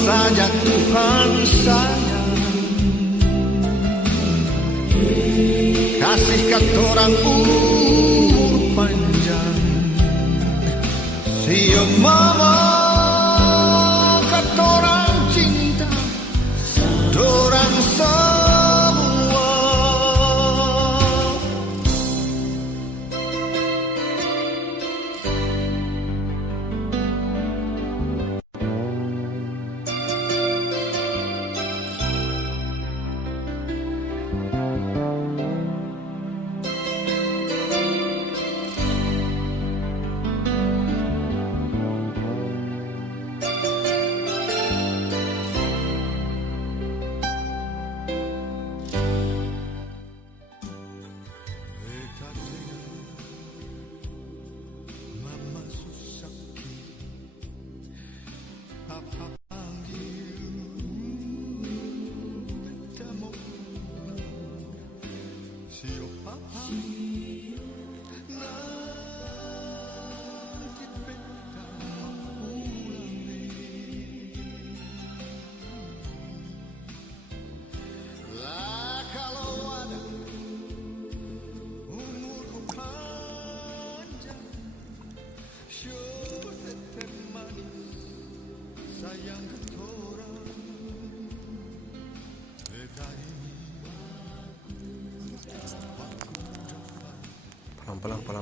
saja Tuhan sayang, kasih katorang umur panjang. Sio mama katorang cinta dorang semua.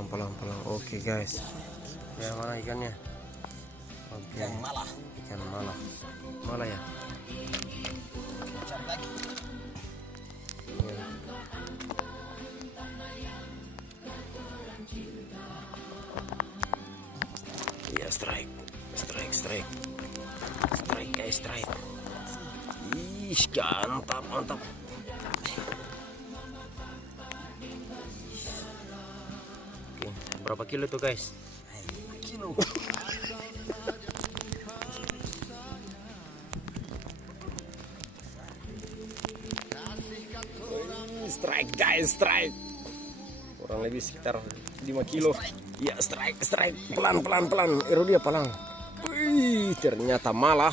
Pelan. Oke guys, ya mana ikannya? Oke, ikan malah ya. Cari lagi. Ya strike guys, strike. Ih, mantap. Oke, berapa kilo tuh guys? Kilo. Strike guys, strike. Kurang lebih sekitar 5 kilo. Ya strike. Pelan. Itu dia pelan. Wih, ternyata malah.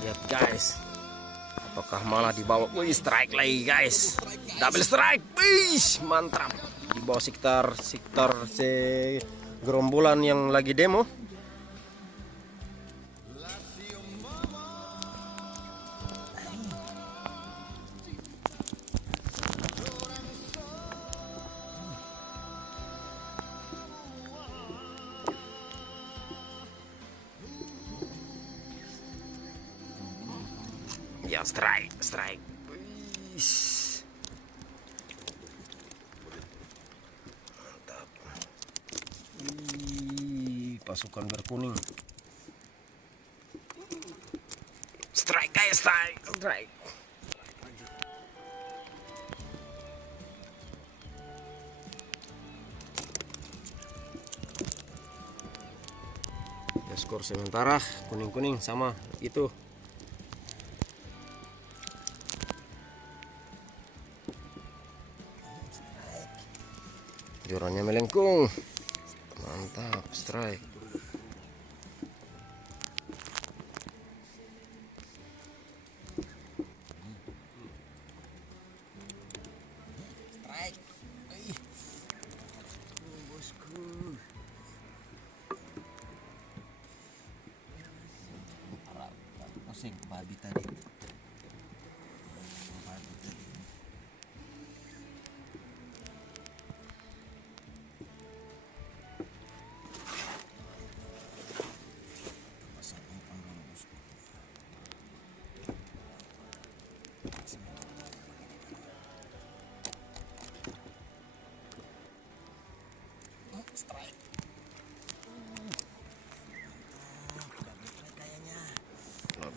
Lihat guys. Apakah malah di bawah? Wih, strike lagi guys. Double strike. Wih, mantap. Di bawah sekitar gerombolan yang lagi demo. Ya strike. Mantap. Pasukan berkuning. Strike guys, strike. Ya skor sementara kuning sama itu. Jorannya melengkung. Mantap, strike. Strike. Bosku. Pusing babi tadi.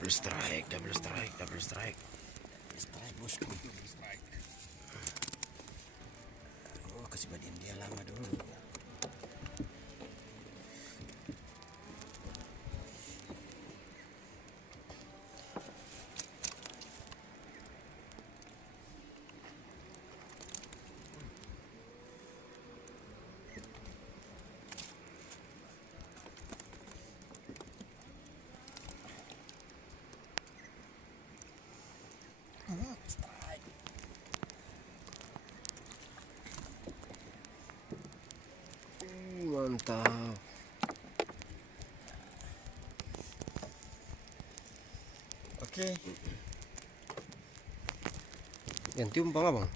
Strike. Double strike. Strike bosku. Strike. Oh, kasih badan dia lama dulu. mantap. Oke. Ganti umpan abang.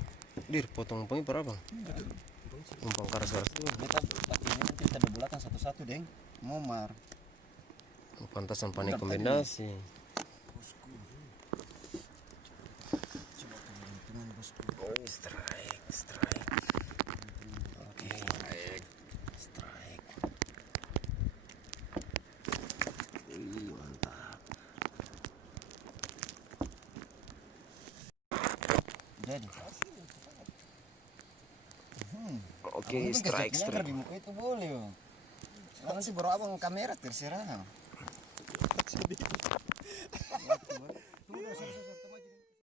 Dir, potong umpangnya per abang. Umpang karas-karas itu. Beta pakai ini nanti kita dobulakan satu-satu, Deng. Momar. Pantasan panik kombinasi. Coba teman bosku. Oh, strike, strike. Oke. Strike. Wih, mantap. Jadi. Oke, strike, strike. Di muka itu boleh. Oh. Sekarang sih baru abang kamera terserah.